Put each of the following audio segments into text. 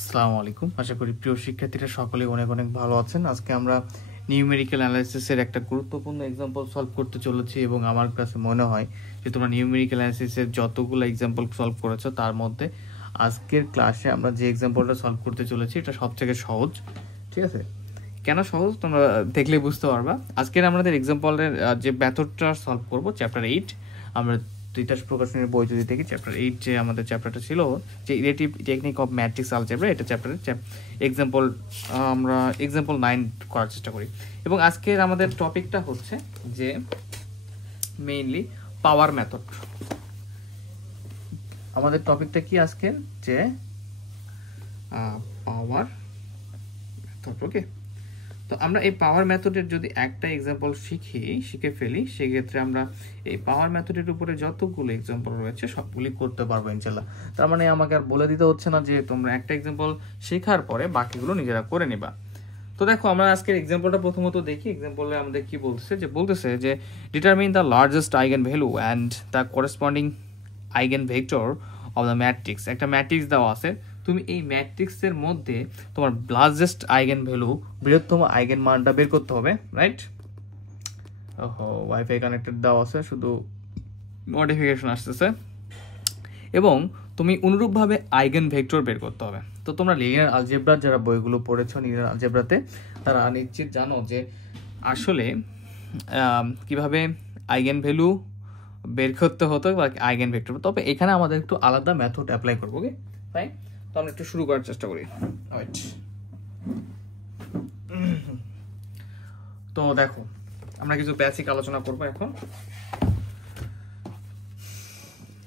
আসসালামু আলাইকুম। আশা করি প্রিয় শিক্ষার্থীরা সকলেই অনেক অনেক ভালো আছেন। আজকে আমরা নিউমেরিক্যাল অ্যানালাইসিসের একটা গুরুত্বপূর্ণ এক্সাম্পল সলভ করতে চলেছি এবং আমার কাছে মনে হয় যে তোমরা নিউমেরিক্যাল অ্যানালাইসিসের যতগুলো এক্সাম্পল সলভ করেছো তার মধ্যে আজকের ক্লাসে আমরা যে এক্সাম্পলটা সলভ করতে চলেছি এটা সবথেকে সহজ। ঠিক আছে, কেন সহজ তোমরা দেখলেই বুঝতে পারবা। আজকের আমাদের এক্সাম্পলের যে মেথডটা সলভ করব চ্যাপ্টার 8, আমরা তিতাস প্রকাশনের বই যদি দেখি চ্যাপ্টার 8 যে আমাদের চ্যাপ্টারটা ছিল যে relative technique of matrix algebra, এটা চ্যাপ্টারের এক্সাম্পল আমরা এক্সাম্পল 9 করার চেষ্টা করি। এবং আজকের আমাদের টপিকটা হচ্ছে যে মেইনলি পাওয়ার মেথড। আমাদের টপিকটা কি আজকের যে পাওয়ার মেথড। ওকে, তো আমরা এই পাওয়ার মেথডের যদি একটা এক্সাম্পল শিখে ফেলি সেক্ষেত্রে আমরা এই পাওয়ার মেথডের উপরে যতগুলো এক্সাম্পল রয়েছে সবগুলি করতে পারবো ইনশাল্লাহ। তার মানে আমাকে আর বলে দিতে হচ্ছে না যে তোমরা একটা এক্সাম্পল শেখার পরে বাকিগুলো নিজেরা করে নিবা। তো দেখো আমরা আজকের এক্সাম্পলটা প্রথমত দেখি। এক্সাম্পলে আমাদের কি বলতেছে যে determine the largest eigen value and the corresponding eigen vector of the matrix. একটা ম্যাট্রিক্স দেওয়া আছে, তুমি এই ম্যাট্রিক্সের মধ্যে তোমার লার্জেস্ট আইগেন ভ্যালু বৃহত্তম আইগেন মানটা বের করতে হবে, রাইট? ওহো, ওয়াইফাই কানেক্টেড দেওয়া আছে, শুধু নোটিফিকেশন আসতেছে। এবং তুমি অনুরূপভাবে আইগেন ভেক্টর বের করতে হবে। তো তোমরা লিনিয়ার আলজেব্রার যারা বইগুলো পড়েছো লিনিয়ার আলজেব্রাতে তারা নিশ্চিত জানো যে আসলে কিভাবে আইগেন ভ্যালু বের করতে হতো বা আইগেন ভেক্টর। তবে এখানে আমাদের একটু আলাদা মেথড অ্যাপ্লাই করবো। ওকে ফাইন, তো আমরা একটু শুরু করার চেষ্টা করি। রাইট, তো দেখো আমরা কিছু বেসিক আলোচনা করবো এখন।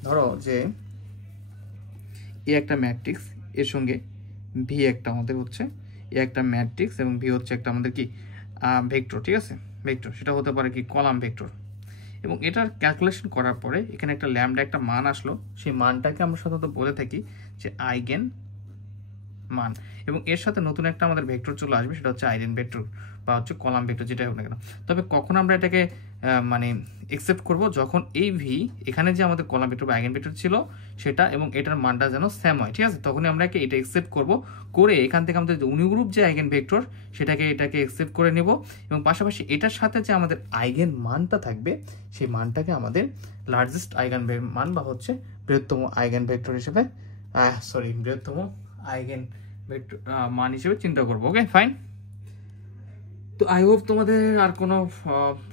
ধরো যে এ একটা ম্যাট্রিক্স, এর সঙ্গে ভি একটা আমাদের হচ্ছে এ একটা ম্যাট্রিক্স এবং ভি হচ্ছে একটা আমাদের কি ভেক্টর। ঠিক আছে, ভেক্টর সেটা হতে পারে কি কলাম ভেক্টর। এবং এটার ক্যালকুলেশন করার পরে এখানে একটা ল্যামডা একটা মান আসলো, সেই মানটাকে আমরা সাধারণত বলে থাকি যে আইগেন মান। এবং এর সাথে নতুন একটা আমাদের ভেক্টর চলে আসবে, সেটা হচ্ছে আইগেন ভেক্টর বা হচ্ছে কলাম ভেক্টর, যেটাই হোক না কেন। তবে কখন আমরা এটাকে মানে একসেপ্ট করব, যখন এই ভি এখানে যে আমাদের কলাম ভেক্টর বা আইগেন ভেক্টর ছিল সেটা এবং এটার মানটা যেন সেম হয়। ঠিক আছে, তখনই আমরা এটা একসেপ্ট করব, করে এখান থেকে আমাদের অনুরূপ যে আইগেন ভেক্টর এটাকে একসেপ্ট করে নেব। এবং পাশাপাশি এটার সাথে যে আমাদের আইগেন মানটা থাকবে সেই মানটাকে আমাদের লার্জেস্ট আইগেন মান বা হচ্ছে বৃহত্তম আইগেন ভেক্টর হিসেবে বৃহত্তম আইগেন ভেক্টর মান হিসেবে চিন্তা করবো। ওকে ফাইন, তো আই হোপ তোমাদের আর কোনো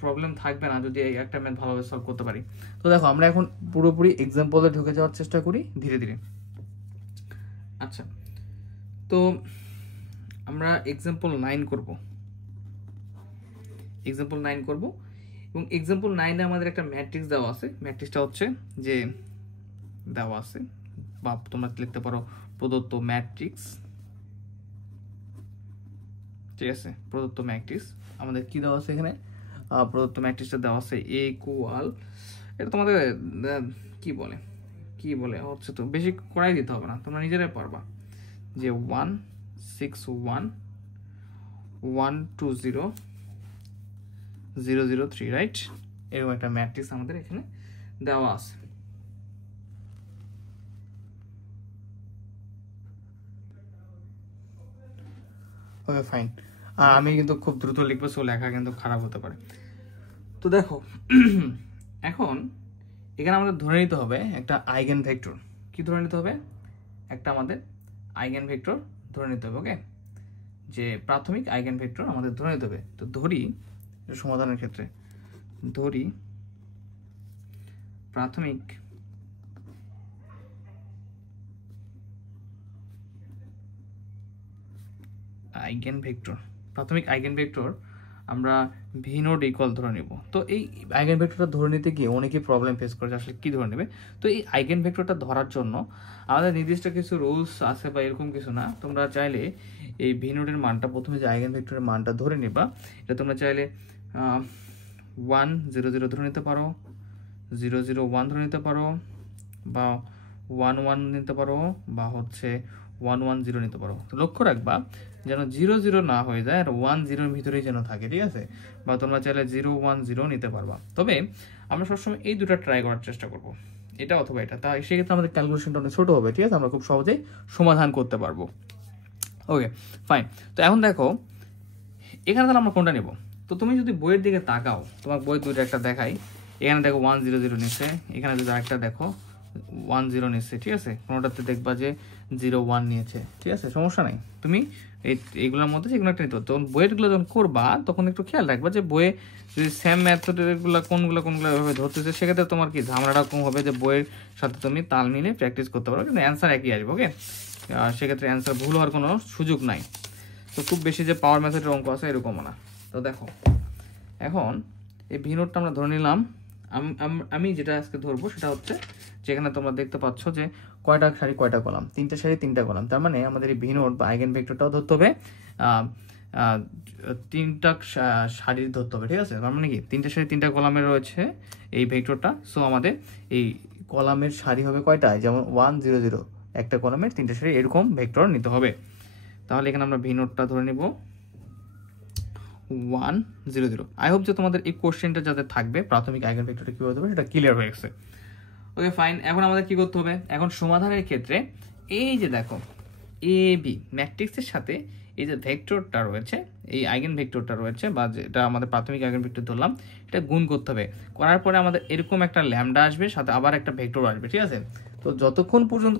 প্রবলেম থাকবে না যদি এই একটা ম্যাথ ভালোভাবে সলভ করতে পারি। তো দেখো আমরা এখন পুরোপুরি এক্সাম্পলে ঢুকে যাওয়ার চেষ্টা করি ধীরে ধীরে। আচ্ছা, তো আমরা এক্সাম্পল 9 করব এবং এক্সাম্পল 9 আমাদের একটা ম্যাট্রিক্স দেওয়া আছে। ম্যাট্রিক্সটা হচ্ছে যে দেওয়া আছে বা তোমরা লিখতে পারো প্রদত্ত ম্যাট্রিক্স। ঠিক আছে, প্রদত্ত ম্যাট্রিক্স আমাদের কি দেওয়া আছে এখানে, প্রদত্ত ম্যাট্রিক্সটা দেওয়া আছে এ ইকুয়াল, এটা তোমাদের কি বলে হচ্ছে, তো বেশি করাই দিতে হবে না, তোমরা নিজেরাই পারবা যে 1 6 1 1 2 0 0 0 3, রাইট? এরকম একটা ম্যাট্রিক্স আমাদের এখানে দেওয়া আছে। ওকে ফাইন, আর আমি কিন্তু খুব দ্রুত লিখবো, সো লেখা কিন্তু খারাপ হতে পারে। তো দেখো এখন এখানে আমাদের ধরে নিতে হবে একটা আইগেন ভেক্টর। কি ধরে নিতে হবে? একটা আমাদের আইগেন ভেক্টর ধরে নিতে হবে। ওকে, যে প্রাথমিক আইগেন ভেক্টর আমাদের ধরে নিতে হবে। তো ধরি সমাধানের ক্ষেত্রে প্রাথমিক আইগেন ভেক্টর আমরা ভি নোড ইকুয়াল ধরে নিব। তো এই আইগেন ভেক্টরটা ধরে নিতে গিয়ে অনেকে প্রবলেম ফেস করে আসলে কি ধরে নেবে। তো এই আইগেন ভেক্টরটা ধরার জন্য আমাদের নির্দিষ্ট কিছু রুলস আছে বা এরকম কিছু না। তোমরা চাইলে এই ভি নোডের মানটা প্রথমে যে আইগেন ভেক্টরের মানটা ধরে নিবা, এটা তোমরা চাইলে 1 0 0 ধরে নিতে পারো, 0 0 1 ধরে নিতে পারো, বা 1 1 নিতে পারো, বা হচ্ছে 1 1 0 নিতে পারো। তো লক্ষ্য রাখবা যেন 0 0 না হয়ে যায় আর 1 0 এর ভিতরেই যেন থাকে। ঠিক আছে, বা তোমরা চাইলে 0 1 0 নিতে পারবা। তবে আমরা সবসময় এই দুটো ট্রাই করার চেষ্টা করব, এটা অথবা এটা। তাই সেক্ষেত্রে আমাদের ক্যালকুলেশনটা অনেক ছোট হবে। ঠিক আছে, আমরা খুব সহজেই সমাধান করতে পারবো। Okay fine. তো এখন দেখো এখানে তাহলে আমরা কোনটা নেব? তো তুমি যদি বইয়ের দিকে তাকাও, তোমার বই দুইটা একটা দেখাই, এখানে দেখো 100 নিচ্ছে, এখানে যদি আরেকটা দেখো 10 নিচ্ছে, ঠিক আছে, কোনোটাতে দেখবা যে 01 নিয়েছে, ঠিক আছে, সমস্যা নাই। তুমি এইগুলোর মধ্যে যে কোনো একটা নিতে, তখন বইয়েরগুলো যখন করবা তখন একটু খেয়াল রাখবা যে বইয়ে যদি সেম মেথডেরগুলো কোনগুলো এভাবে ধরতেছে, সেক্ষেত্রে তোমার কি ঝামেলাটা কম হবে, যে বইয়ের সাথে তুমি তাল মিলে প্র্যাকটিস করতে পারো, কিন্তু অ্যান্সার একই আসবে। ওকে, সেক্ষেত্রে অ্যান্সার ভুল হওয়ার কোনো সুযোগ নাই। তো খুব বেশি যে পাওয়ার মেথডের অঙ্ক আছে এরকমও না। তো দেখো এখন এই ভি নোটটা আমরা ধরে নিলাম। আমি যেটা আজকে ধরবো সেটা হচ্ছে যেখানে তোমরা দেখতে পাচ্ছ যে কয়টা সারি কয়টা কলাম, 3টা সারি 3টা কলাম, তার মানে আমাদের এই ভি নোট বা আইগেন ভেক্টরটাও ধরতে হবে, 3টা সারির ধরতে হবে, ঠিক আছে। তার মানে কি 3টা সারি 3টা কলামের রয়েছে এই ভেক্টরটা। সো আমাদের এই কলামের সারি হবে কয়টা, যেমন 1 0 0, একটা কলামের 3টা সারি এরকম ভেক্টর নিতে হবে। তাহলে এখানে আমরা ভি নোটটা ধরে নিব 1 0 0। আই হোপ যে তোমাদের এই কোশ্চেনটা যাতে থাকবে প্রাথমিক আইগেন ভেক্টরটা কিভাবে হবে সেটা ক্লিয়ার হয়ে গেছে। Okay fine. এখন আমাদের কি করতে হবে, এখন সমাধানের ক্ষেত্রে এই যে দেখো এ বি ম্যাট্রিক্সের সাথে এই যে ভেক্টরটা রয়েছে, এই আইগেন ভেক্টরটা রয়েছে বা যেটা আমাদের প্রাথমিক আইগেন ভেক্টর ধরলাম, এটা গুণ করতে হবে। করার পরে আমাদের এরকম একটা ল্যামডা আসবে, সাথে আবার একটা ভেক্টর আসবে, ঠিক আছে। তো কতক্ষণ পর্যন্ত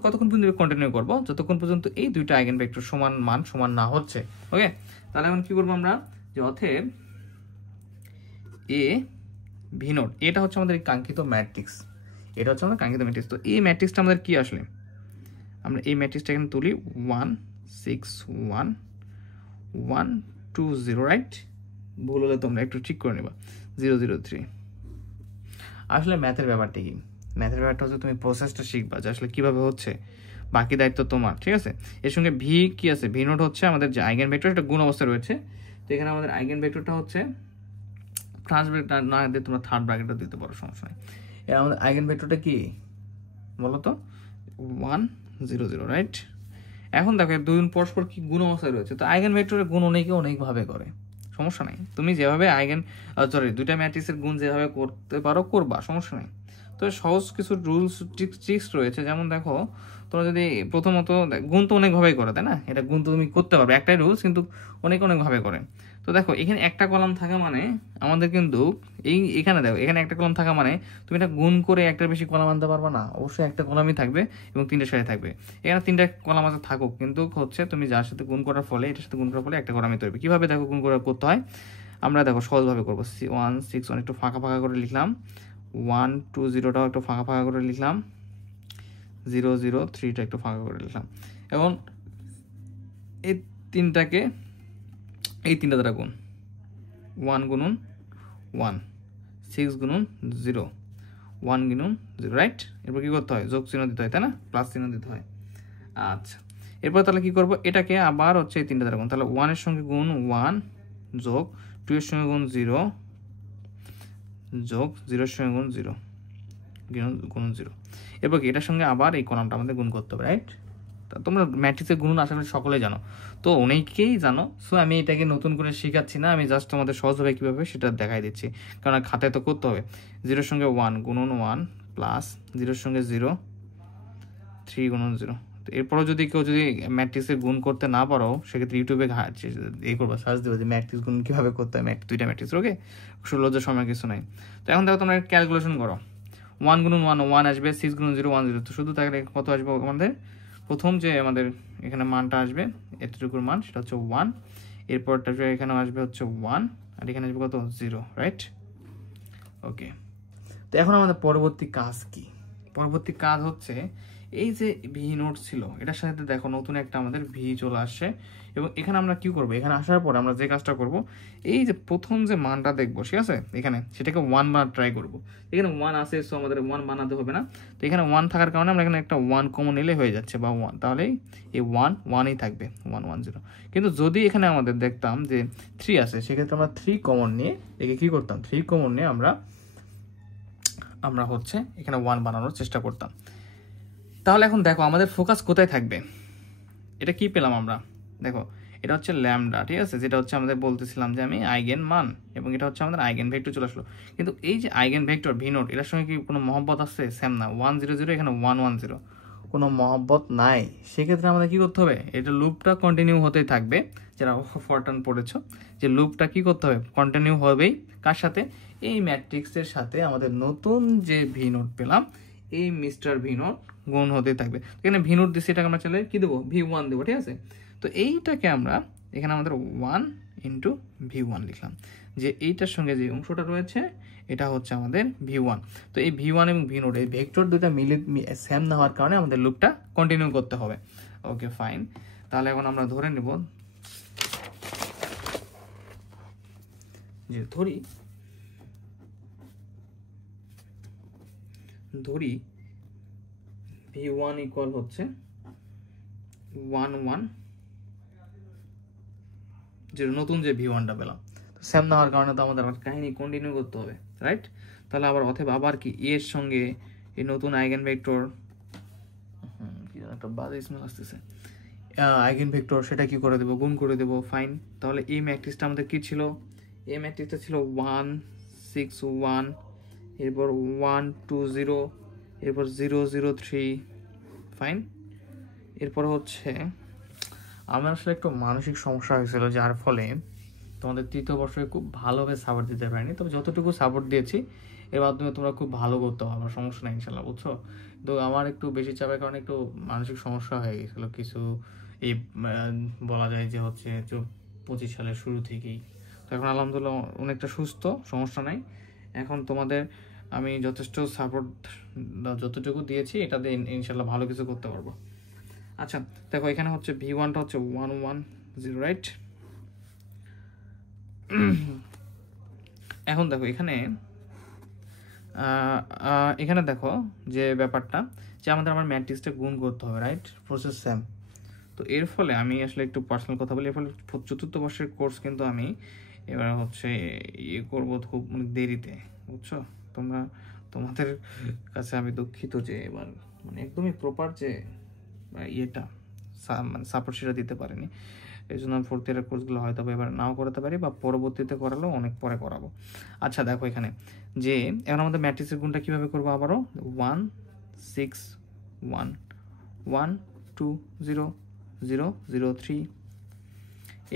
কন্টিনিউ করবো, যতক্ষণ পর্যন্ত এই দুইটা আইগেন ভেক্টর সমান মান সমান না হচ্ছে। ওকে, তাহলে এখন কি করবো আমরা, যে অতএব এ ভি নোট, এটা হচ্ছে আমাদের কাঙ্ক্ষিত ম্যাট্রিক্স, এটা হচ্ছে আমাদের কাঙ্ক্ষিত ম্যাট্রিক্স। তো এই ম্যাট্রিক্সটা আমাদের কি আসলে, আমরা এই ম্যাট্রিক্সটা এখানে তুলি 1 6 1 1 2 0, রাইট? ভুল হলে তোমরা একটু ঠিক করে নেবা, 0 0 3। আসলে ম্যাথের ব্যাপারটা কি, ম্যাথের ব্যাপারটা হচ্ছে তুমি প্রসেসটা শিখবা যে আসলে কিভাবে হচ্ছে, বাকি দায়িত্ব তোমার, ঠিক আছে। এর সঙ্গে ভি কি আছে, ভি নোট হচ্ছে আমাদের যে আইগেন ভেক্টর, এটা গুণ অবস্থা রয়েছে। তো এখানে আমাদের আইগেন ভেক্টরটা হচ্ছে ফার্স্ট ব্র্যাকেট না দিয়ে তোমরা থার্ড ব্র্যাকেটটা দিতে পারো, সমস্যা নেই। এর আমাদের আইগেন ভেক্টরটা কি বলো তো, 1 0 0, রাইট? এখন দেখো দুই পরস্পর কি গুণ অবস্থায় রয়েছে, তো আইগেন ভেক্টরের গুণ অনেকভাবে করে, সমস্যা নাই। তুমি যেভাবে দুইটা ম্যাট্রিক্সের গুণ যেভাবে করতে পারো করবা, সমস্যা নেই। তো সহজ কিছু রুলস ট্রিক্স রয়েছে, যেমন দেখো তোমরা যদি প্রথমত গুণ তো অনেকভাবেই করে, তাই না? এটা গুণ তো তুমি করতে পারবে, একটাই রুলস, কিন্তু অনেকভাবে করে। তো দেখো এখানে একটা কলাম থাকা মানে আমাদের কিন্তু এখানে দেখো এখানে একটা কলাম থাকা মানে তুমি এটা গুণ করে একটার বেশি কলাম আনতে পারবে না, অবশ্যই একটা কলামই থাকবে এবং 3টা সারি থাকবে। এখানে 3টা কলাম আছে থাকুক, কিন্তু হচ্ছে তুমি যার সাথে গুণ করার ফলে, এটার সাথে গুণ করার ফলে একটা কলামই তৈরি। কিভাবে দেখো গুণ করতে হয়, আমরা দেখো সহজভাবে করবো। 1 6 1 একটু ফাঁকা করে লিখলাম, 1 2 0টাও একটু ফাঁকা করে লিখলাম, 0 0 3টা একটু ফাঁকা করে লিখলাম। এখন এই 3টা দ্বারা গুণ, 1 গুণন 1, 6 গুণন 0, 1 গুণন 0, রাইট? এরপর কি করতে হয়, যোগ চিহ্ন দিতে হয়, তাই না? প্লাস চিহ্ন দিতে হয়। আচ্ছা, এরপর তাহলে কি করবো, এটাকে আবার হচ্ছে এই 3টা দ্বারা গুণ, তাহলে 1 এর সঙ্গে গুণ 1 যোগ 2 এর সঙ্গে গুণ 0 যোগ 0 এর সঙ্গে গুণ 0 গুণ 0। এরপর কি এটার সঙ্গে আবার এই কলামটা আমাদের গুণ করতে হবে, রাইট? তোমরা ম্যাট্রিক্সের গুণ আশা করি সকলেই জানো, তো অনেকেই জানো। সো আমি এটাকে নতুন করে শেখাচ্ছি না, আমি জাস্ট তোমাদের সহজভাবে কীভাবে সেটা দেখাই দিচ্ছি, কারণ খাতায় তো করতে হবে। 0 সঙ্গে 1 গুণন 1 প্লাস 0 সঙ্গে 0 3 গুণন 0। তো এরপরও যদি কেউ ম্যাট্রিক্সের গুণ করতে না পারো, সেক্ষেত্রে ইউটিউবে করবা, সার্চ দেবো যে ম্যাট্রিক্স গুণ কীভাবে করতে হয়, দুইটা ম্যাট্রিক্স। ওকে, লজ্জার সময় কিছু নাই। তো এখন দেখো তোমরা ক্যালকুলেশন করো, 1 গুণন 1 1 আসবে, 6 গুণন 0 1 0। তো শুধু তাহলে কত আসবে আমাদের, প্রথম যে আমাদের এখানে মানটা আসবে এতটুকুর মান, সেটা হচ্ছে 1, এরপরটা এখানে আসবে হচ্ছে 1, আর এখানে আসবে কত 0, রাইট? ওকে, তো এখন আমাদের পরবর্তী কাজ কি, পরবর্তী কাজ হচ্ছে এই যে ভি নোট ছিল, এটার সাথে দেখো নতুন একটা আমাদের ভি চলে আসছে, এবং এখানে আমরা কি করবো, এখানে আসার পর আমরা যে কাজটা করব, এই যে প্রথম যে মানটা দেখবো, ঠিক আছে, এখানে সেটাকে 1 বানাতে ট্রাই করবো। এখানে 1 আছে, সো আমাদের 1 বানাতে হবে না। তো এখানে 1 থাকার কারণে আমরা এখানে একটা 1 কমন নিলে হয়ে যাচ্ছে, বা 1, তাহলে এই 1ই থাকবে, 1 1 0। কিন্তু যদি এখানে আমাদের দেখতাম যে 3 আছে, সেক্ষেত্রে আমরা 3 কমন নিয়ে একে কি করতাম, 3 কমন নিয়ে আমরা হচ্ছে এখানে 1 বানানোর চেষ্টা করতাম। তাহলে এখন দেখো আমাদের ফোকাস কোথায় থাকবে, এটা কি পেলাম আমরা, দেখো এটা হচ্ছে ল্যামডা, ঠিক আছে, যেটা হচ্ছে আমাদের বলতেছিলাম যে আমি আইগেন মান, এবং এটা হচ্ছে আমাদের আইগেন ভেক্টর চলে আসলো। কিন্তু এই যে আইগেন ভেক্টর ভি নোট, এটার সঙ্গে কি কোনো মহব্বত আছে, সেম না, 1 0 0, এখানে 1 1 0, কোনো মহব্বত নাই, সেক্ষেত্রে আমাদের কি করতে হবে, এটা লুপটা কন্টিনিউ হতেই থাকবে। যারা ফরটার্ন পড়েছ, যে লুপটা কি করতে হবে, কন্টিনিউ হবেই। কার সাথে, এই ম্যাট্রিক্সের সাথে আমাদের নতুন যে ভি নোট পেলাম এই মিস্টার ভি নোট গুণ হতেই থাকবে। এখানে ভি নোট দিচ্ছি, এটাকে আমরা চলে কি দেবো, V1 দেবো, ঠিক আছে। তো এইটাকে আমরা এখানে আমাদের 1 ইন্টু V1 লিখলাম, যে এইটার সঙ্গে যে অংশটা রয়েছে এটা হচ্ছে আমাদের V1। তো এই V1 এবং ভি নোট এই ভেক্টর দুটা মিলে সেম না হওয়ার কারণে আমাদের লুপটা কন্টিনিউ করতে হবে। ওকে ফাইন, তাহলে এখন আমরা ধরে নেব যে ধরি V1 ইকুয়াল হচ্ছে 1 1, যে নতুন যে V1টা পেলাম, তো সেম না হওয়ার কারণে তো আমাদের আবার কাহিনী কন্টিনিউ করতে হবে, রাইট। তাহলে আবার অথবা আবার কি এর সঙ্গে এই নতুন আইগেন ভেক্টর, কি একটা বাজে স্মেল আসতেছে, আইগেন ভেক্টর সেটা কি করে দেবো, গুণ করে দেবো। ফাইন, তাহলে এই ম্যাট্রিক্সটা আমাদের কি ছিল, এই ম্যাট্রিক্সটা ছিল 1 6 1, এরপর 1 2 0, এরপর 0 0 3। ফাইন, এরপর হচ্ছে আমার আসলে একটু মানসিক সমস্যা হয়েছিল, যার ফলে তোমাদের তৃতীয় বর্ষে খুব ভালোভাবে সাপোর্ট দিতে পারিনি। তবে যতটুকু সাপোর্ট দিয়েছি এর মাধ্যমে তোমরা খুব ভালো করতে হবে, আমার সমস্যা নেই ইনশাল্লাহ, বুঝছো। তো আমার একটু বেশি চাপের কারণে একটু মানসিক সমস্যা হয়ে গেছিলো কিছু, এই বলা যায় যে হচ্ছে 25 সালের শুরু থেকেই। তো এখন আলহামদুলিল্লাহ অনেকটা সুস্থ, সমস্যা নাই। এখন তোমাদের আমি যথেষ্ট সাপোর্ট যতটুকু দিয়েছি এটা দিয়ে ইনশাল্লাহ ভালো কিছু করতে পারবো। আচ্ছা দেখো, এখানে হচ্ছে V1টা হচ্ছে 1 1 0, রাইট। এখন দেখো এখানে দেখো যে ব্যাপারটা, যে আমাদের আমার ম্যাট্রিক্সটা গুণ করতে হবে, রাইট, প্রসেস সেম। তো এর ফলে আমি আসলে একটু পার্সোনাল কথা বলি, এর ফলে চতুর্থ বর্ষের কোর্স কিন্তু আমি এবার হচ্ছে ইয়ে করবো খুব দেরিতে, বুঝছো। তোমাদের কাছে আমি দুঃখিত যে এবার মানে একদমই প্রপার যে ইয়েটা মানে সাপোর্ট সেটা দিতে পারিনি। এই জন্য ফোর্থ ইয়ারের কোর্সগুলো হয়তো এবার নাও করাতে পারি, বা পরবর্তীতে করালেও অনেক পরে করাবো। আচ্ছা দেখো এখানে যে এখন আমাদের ম্যাট্রিক্সের গুণটা কীভাবে করবো, আবারও 1 6 1 1 2 0 0 0 3,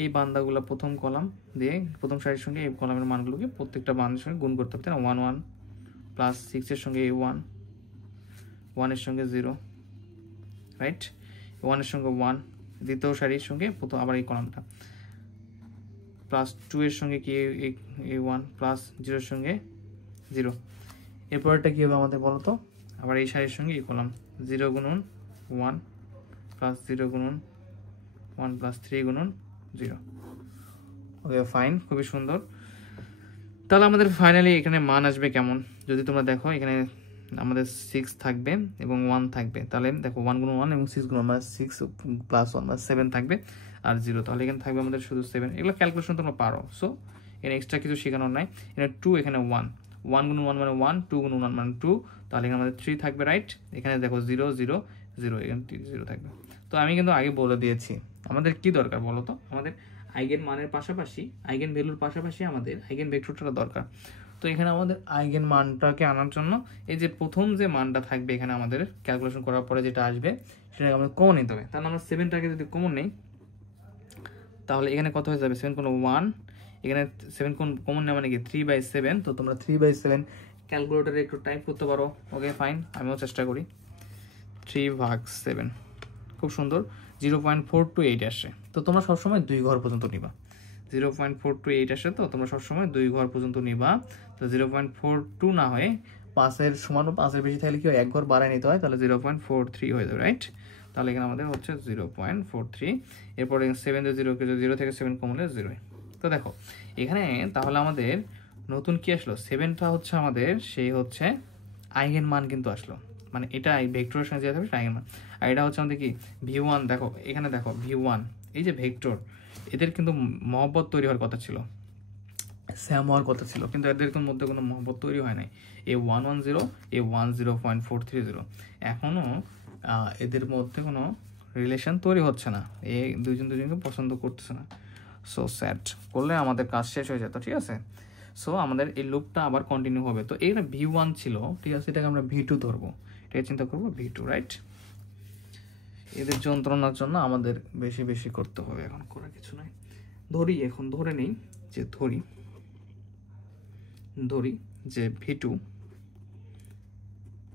এই বান্দাগুলো প্রথম কলাম দিয়ে প্রথম সারির সঙ্গে এই কলামের মানগুলোকে প্রত্যেকটা বান্দার সঙ্গে গুণ করতে হবে, তাই না। 1 1 প্লাস 6-এর সঙ্গে এই 1 1-এর সঙ্গে 0, রাইট, 1-এর সঙ্গে 1 দ্বিতীয় সারির সঙ্গে প্রথম আবার এই কলামটা, প্লাস 2-এর সঙ্গে কি এই 1 প্লাস 0-এর সঙ্গে 0। এরপরটা কী হবে আমাদের বলো তো, আবার এই সারির সঙ্গে এই কলাম 0 গুণন 1 প্লাস 0 গুণন 1 প্লাস 3 গুণন 0। ওকে ফাইন, খুবই সুন্দর। তাহলে আমাদের ফাইনালি এখানে মান আসবে কেমন, যদি তোমরা দেখো এখানে আমাদের 6 থাকবে এবং 1 থাকবে, তাহলে দেখো 1 গুণ 1 এবং 6 গুণ মানে 6 প্লাস 1 মানে 7 থাকবে আর 0, তাহলে এখানে থাকবে আমাদের শুধু 7। এগুলো ক্যালকুলেশন তোমরা পারো, সো এখানে এক্সট্রা কিছু শেখানোর নাই। এখানে 2, এখানে 1 1 গুণ 1 মানে 1, 2 গুণ 1 মানে 2, তাহলে এখানে আমাদের 3 থাকবে, রাইট। এখানে দেখো 0 0 0, এখানে 0 থাকবে। তো আমি কিন্তু আগে বলে দিয়েছি আমাদের কি দরকার বলো তো, আমাদের আইগেন মানের পাশাপাশি আইগেন ভ্যালুর পাশাপাশি আমাদের আইগেন ভেক্টরটা দরকার। তো এখানে আমাদের আইগেন মানটাকে আনার জন্য এই যে প্রথম যে মানটা থাকবে এখানে আমাদের ক্যালকুলেশন করার পরে যেটা আসবে সেটাকে আমাদের কমন নিতে হবে। তাহলে আমরা 7টাকে যদি কমন নেই তাহলে এখানে কত হয়ে যাবে, 7 কোন 1, এখানে 7 কোন কমন নেওয়া মানে কি 3/7। তো তোমরা 3/7 ক্যালকুলেটরে একটু টাইপ করতে পারো। ওকে ফাইন, আমিও চেষ্টা করি। 3/7, খুব সুন্দর, 0.428 আসে। তো তোমরা সবসময় 2 ঘর পর্যন্ত নিবা, 0.428 আসে, তো তোমরা সবসময় 2 ঘর পর্যন্ত নিবা। তো 0.42 না হয়ে 5-এর সমান 5-এর বেশি থাকলে কি হয়, 1 ঘর বাড়ায় নিতে হয়, তাহলে 0.43 হয়ে যাবে, রাইট। তাহলে এখানে আমাদের হচ্ছে 0.43। এরপর 7 0 থেকে 7 কমলে 0। তো দেখো এখানে তাহলে আমাদের নতুন কি আসলো, 7টা হচ্ছে আমাদের সেই হচ্ছে আইগেন মান কিন্তু আসলো, মানে এটা এই ভেক্টরের সঙ্গে যেতে হবে আইগেন মান। আর এটা হচ্ছে আমাদের কি V1, দেখো এখানে দেখো V1 এই যে ভেক্টর, এদের কিন্তু মহব্বত তৈরি হওয়ার কথা ছিল, স্যাম হওয়ার কথা ছিল, কিন্তু এদের মধ্যে কোনো মহব্বত তৈরি হয় নাই। এই 110 এই 10.430 এখনো এদের মধ্যে কোনো রিলেশন তৈরি হচ্ছে না, এই দুজনকে পছন্দ করতেছে না। সো স্যাড, করলে আমাদের কাজ শেষ হয়ে যেত, ঠিক আছে। সো আমাদের এই লুপটা আবার কন্টিনিউ হবে। তো এখানে V1 ছিল, ঠিক আছে, এটাকে আমরা V2 ধরবো, এটাকে চিন্তা করবো V2, রাইট। এদের যন্ত্রণার জন্য আমাদের বেশি বেশি করতে হবে, এখন করার কিছু নাই। ধরি, এখন ধরে নেই যে ধরি যে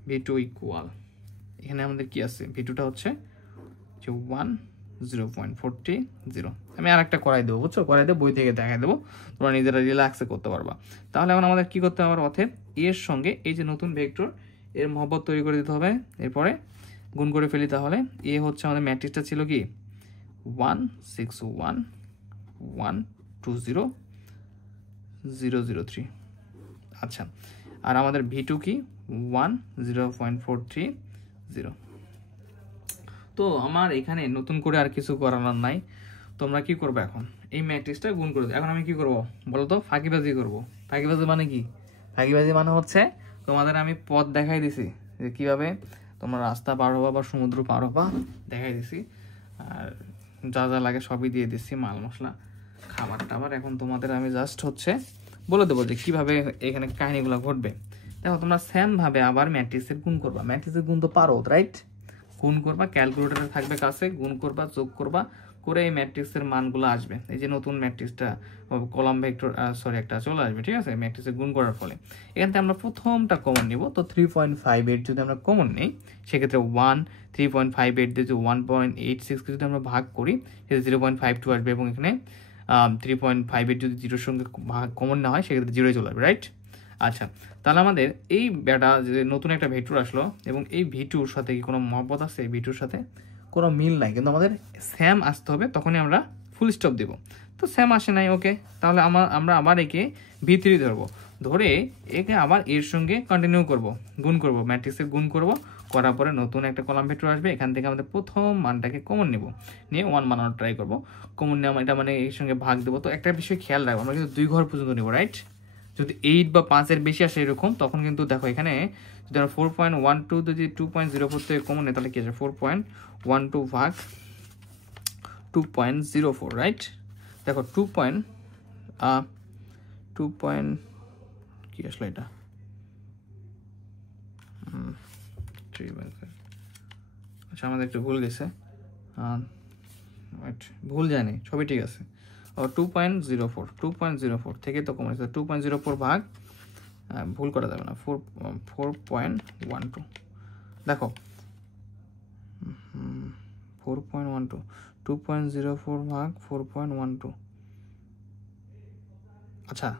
v2 ইকুয়াল, এখানে আমাদের কি আছে, v2টা হচ্ছে যে 0.40। আমি আর একটা করাই দেবো, বুঝছো, করাই দেবো, বই থেকে দেখাই দেবো, তোমরা নিজেরা রিল্যাক্সে করতে পারবা। তাহলে এখন আমাদের কি করতে হবে, অথে এর সঙ্গে এই যে নতুন ভেক্টর এর মহব্বত তৈরি করে দিতে হবে, এরপরে গুণ করে ফেলি। তাহলে এ হচ্ছে আমাদের ম্যাট্রিক্সটা ছিল কি 161120003। আচ্ছা, আর আমাদের v2 কি 10.430। তো আমার এখানে নতুন করে আর কিছু করানোর নাই, তোমরা কি করবে, এখন এই ম্যাট্রিক্সটা গুণ করে দেবে। এখন আমি কি করব বলো তো, ফাঁকিবাজি করব। ফাঁকিবাজি মানে কি? ফাঁকিবাজি মানে হচ্ছে তোমাদের আমি পথ দেখাই দিছি যে কিভাবে তোমরা রাস্তা পার হবা বা সমুদ্র পার হবা, দেখাই দিছি, আর যা যা লাগে সবই দিয়ে দিচ্ছি, মাল মশলা, খাবার টাবার। এখন তোমাদের আমি জাস্ট হচ্ছে বলে দেবো যে কিভাবে এখানে কাহিনীগুলো ঘটবে। দেখো, তোমরা সেম ভাবে আবার ম্যাট্রিক্সের গুণ করবা। ম্যাট্রিক্সের গুণ তো পারো, রাইট? গুণ করবা, ক্যালকুলেটরে থাকবে কাছে, গুণ করবা, যোগ করবা, করে এই ম্যাট্রিক্সের মানগুলো আসবে। এই যে নতুন ম্যাট্রিক্সটা কলাম ভেক্টর একটা চলে আসবে, ঠিক আছে, ম্যাট্রিক্সে গুণ করার ফলে। এখান থেকে আমরা প্রথমটা কমন নিব, তো 3.58 যদি আমরা কমন নেই, সেক্ষেত্রে 3.58 দিয়ে যে 1.86 যদি আমরা ভাগ করি, সেক্ষেত্রে 0.52 আসবে, এবং এখানে 3.58 যদি 0-র সঙ্গে ভাগ কমন না হয়, সেক্ষেত্রে 0 চলে আসবে, রাইট? আচ্ছা, তাহলে আমাদের এই ব্যাটা যে নতুন একটা ভেক্টর আসলো, এবং এই v2-র সাথে কি কোনো মহব্বত আছে? v2-র সাথে কোনো মিল নাই, কিন্তু আমাদের স্যাম আসতে হবে, তখনই আমরা ফুল স্টপ দেব। তো স্যাম আসে নাই, ওকে, তাহলে আমরা আবার একে v3 ধরবো, ধরে একে আবার এর সঙ্গে কন্টিনিউ করব, গুণ করব, ম্যাট্রিক্সে গুণ করব, করার পরে নতুন একটা কলাম ভেক্টর আসবে। এখান থেকে আমাদের প্রথম মানটাকে কমন নেব, নিয়ে 1 বানানোর ট্রাই করব। কমন নেওয়া এটা মানে এর সঙ্গে ভাগ দেবো। তো একটা বিষয় খেয়াল রাখবো, আমরা কিন্তু 2 ঘর পর্যন্ত নেব, রাইট? যদি 8 বা 5-এর বেশি আসে এরকম, তখন কিন্তু দেখো এখানে যদি আমরা 4.12 যদি 2.04 থেকে কমন নেই, তাহলে কি আছে 4.12 ভাগ 2.04, রাইট? দেখো 2 কি আসলে এটা, আচ্ছা আমাদের একটু ভুল গেছে, ভুল জানি, সবই ঠিক আছে। 2.04 থেকে তো কমে 2.04 ভাগ, ভুল করা যাবে না, 4.12। দেখো 4.12, 2.04 ভাগ 4.12। আচ্ছা,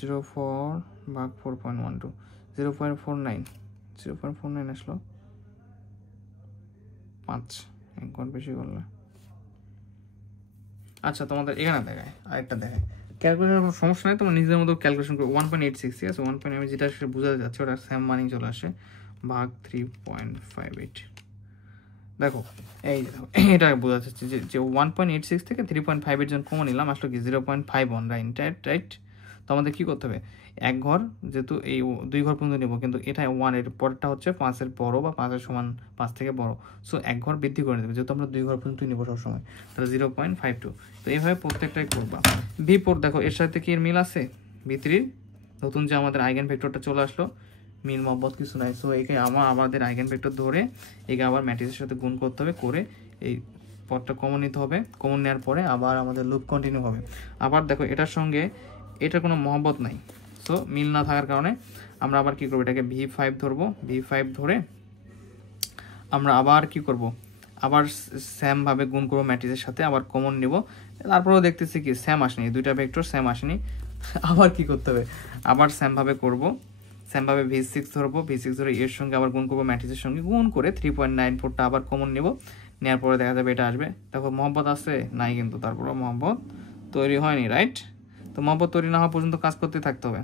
04 ভাগ 4.12, 0.49 আসলো, 5 1 ঘর বেশি করলে। আচ্ছা, তোমাদের এখানে দেখায়, আরেকটা দেখায়, ক্যালকুলেশন সমস্যা নেই, তোমার নিজের মতো ক্যালকুলেশন করে 1.86, ঠিক আছে, 1. আমি যেটা বোঝাতে যাচ্ছি ওটা সেম মানি চলে আসে, ভাগ 3.58। দেখো এই এটা বোঝা যাচ্ছে যে 1.86 থেকে 3.58 জন কমন নিলাম, আসলে কি 0.51, রাইট? তো আমাদের কি করতে হবে, এক ঘর, যেহেতু এই 2 ঘর পর্যন্ত নেব, কিন্তু এটা 1 এর পরেরটা হচ্ছে 5-এর বড় বা 5-এর সমান, 5 থেকে বড়, সো এক ঘর বৃদ্ধি করে দেবে, যেহেতু আমরা 2 ঘর পর্যন্ত নেবো সবসময়, তাহলে 0.52। তো এইভাবে প্রত্যেকটাই করবা। v4 দেখো এর সাথে কি এর মিল আছে, v3 নতুন যে আমাদের আইগেন ভেক্টরটা চলে আসলো, মিল মহব্বত কিছু নাই। সো একে আমাদের আইগেন ভেক্টর ধরে একে আবার ম্যাট্রিক্সের সাথে গুণ করতে হবে, করে এই পদটা কমন নিতে হবে, কমন নেওয়ার পরে আবার আমাদের লুপ কন্টিনিউ হবে। আবার দেখো এটার সঙ্গে এটার কোনো মহব্বত নাই, সো মিল না থাকার কারণে আমরা আবার কি করবো, এটাকে v5 ধরবো, v5 ধরে আমরা আবার কি করব, আবার সেম ভাবে গুণ করবো ম্যাট্রিক্সের সাথে, আবার কমন নিব, তারপরেও দেখতেছি কি সেম আসেনি, দুইটা ভেক্টর সেম আসেনি, আবার কি করতে হবে, আবার সেম ভাবে করব, সেম ভাবে v6 ধরবো, v6 ধরে এর সঙ্গে আবার গুণ করবো, ম্যাট্রিক্সের সঙ্গে গুণ করে 3.94টা আবার কমন নেব, নেওয়ার পরে দেখা যাবে এটা আসবে। দেখো মহব্বত আছে নাই, কিন্তু তারপরে মহব্বত তৈরি হয়নি, রাইট? তো মহব্বত তৈরি না হওয়া পর্যন্ত কাজ করতে থাকতে হবে।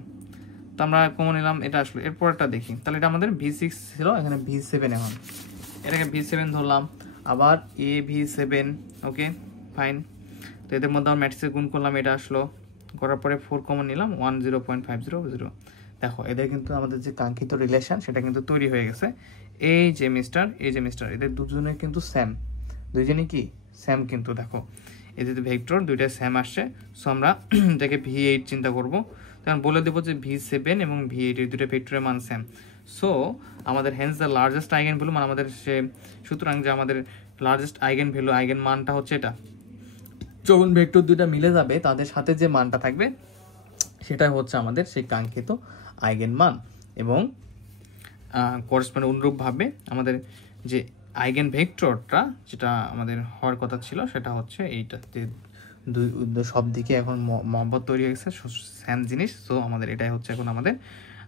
তো আমরা কমন নিলাম, এটা আসলো, এরপরটা দেখি, তাহলে এটা আমাদের v6 ছিল, এখানে v7, এখন এটাকে v7 ধরলাম, আবার a v7, ওকে ফাইন। তো এদের মধ্যে আমরা ম্যাট্রিক্সে গুণ করলাম, এটা আসলো, করার পরে 4 কমন নিলাম, 10.500। দেখো এদের কিন্তু আমাদের যে কাঙ্ক্ষিত রিলেশন সেটা কিন্তু তৈরি হয়ে গেছে। এই যে মিস্টার এদের দুজনের কিন্তু সেম, দুইজনই কি সেম, কিন্তু দেখো এদের ভেক্টর দুইটা সেম আসছে। সো আমরা এটাকে v8 চিন্তা করব, তখন বলে দেবো যে v7 এবং v8 এর দুটো ভেক্টরের মান সেম। সো আমাদের hence the largest eigen value মানে আমাদের সে সুতরাং যে আমাদের লার্জেস্ট আইগেন ভ্যালু আইগেন মানটা হচ্ছে এটা। যখন ভেক্টর দুইটা মিলে যাবে তাদের সাথে যে মানটা থাকবে সেটা হচ্ছে আমাদের সেই কাঙ্ক্ষিত আইগেন মান। এবং করেসপন্ডিং অনুরূপভাবে আমাদের যে আইগেন ভেক্টরটা যেটা আমাদের হওয়ার কথা ছিল সেটা হচ্ছে এইটা, দুই সব দিকে এখন মহব্বত তৈরি হয়েছে সেম জিনিস। সো আমাদের এটাই হচ্ছে এখন আমাদের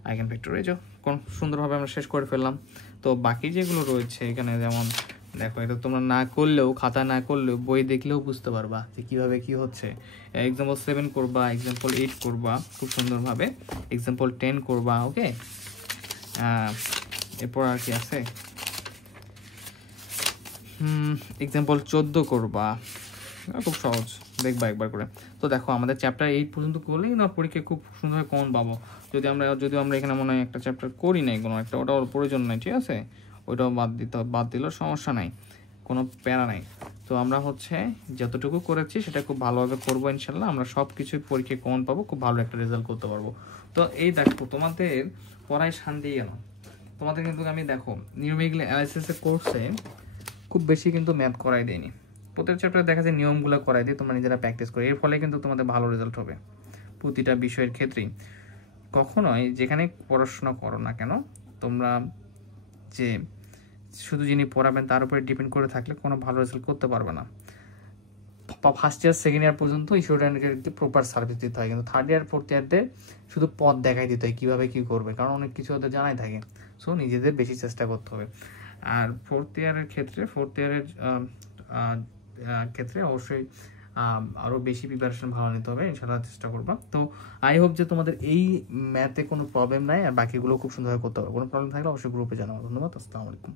আইগেন ভেক্টর। এই যে কোন সুন্দরভাবে আমরা শেষ করে ফেললাম। তো বাকি যেগুলো রয়েছে এখানে, যেমন দেখো এটা তোমরা না করলেও, খাতা না করলেও বই দেখলেও বুঝতে পারবা যে কীভাবে কী হচ্ছে। এক্সাম্পল 7 করবা, এক্সাম্পল 8 করবা খুব সুন্দরভাবে, এক্সাম্পল 10 করবা। ওকে, এরপর আর কি আছে, এক্সাম্পল 14 করবা, খুব সহজ, দেখবা একবার করে। তো দেখো আমাদের চ্যাপ্টার 8 পর্যন্ত করলেই না পরীক্ষায় খুব সুন্দর কমন পাবো। যদি আমরা এখানে মনে হয় একটা চ্যাপ্টার করি নাই কোনো একটা, ওটাও প্রয়োজন নাই, ঠিক আছে, ওইটাও বাদ দিলেও সমস্যা নাই, কোনো প্যারা নাই। তো আমরা হচ্ছে যতটুকু করেছি সেটা খুব ভালোভাবে করবো ইনশাল্লাহ। আমরা সব কিছুই পরীক্ষায় কমন পাবো, খুব ভালো একটা রেজাল্ট করতে পারবো। তো এই দেখো তোমাদের পড়ায় শান্তি গেল। তোমাদের কিন্তু আমি দেখো নিউমেরিক্যাল অ্যানালাইসিসের কোর্সে খুব বেশি কিন্তু ম্যাথ করাই দেয়নি, প্রত্যেক চ্যাপ্টারে দেখা যায় নিয়মগুলো করাই দিই, তোমরা নিজেরা প্র্যাকটিস করো, এর ফলে কিন্তু তোমাদের ভালো রেজাল্ট হবে প্রতিটা বিষয়ের ক্ষেত্রেই। কখনোই যেখানে পড়াশোনা করো না কেন তোমরা যে শুধু যিনি পড়াবেন তার উপরে ডিপেন্ড করে থাকলে কোনো ভালো রেজাল্ট করতে পারবে না। ফার্স্ট ইয়ার সেকেন্ড ইয়ার পর্যন্ত স্টুডেন্টকে প্রপার সার্ভিস দিতে হয়, কিন্তু থার্ড ইয়ার ফোর্থ ইয়ারদের শুধু পথ দেখাই দিতে হয় কীভাবে কী করবে, কারণ অনেক কিছু ওদের জানাই থাকে। সো নিজেদের বেশি চেষ্টা করতে হবে। আর ফোর্থ ইয়ারের ক্ষেত্রে অবশ্যই আরও বেশি প্রিপারেশন ভালো নিতে হবে, ইনশাআল্লাহ চেষ্টা করবা। তো আই হোপ যে তোমাদের এই ম্যাথে কোনো প্রবলেম নাই, আর বাকিগুলো খুব সুন্দরভাবে করতে হবে। কোনো প্রবলেম থাকলে অবশ্যই গ্রুপে জানাবো। ধন্যবাদ, আসসালামু আলাইকুম।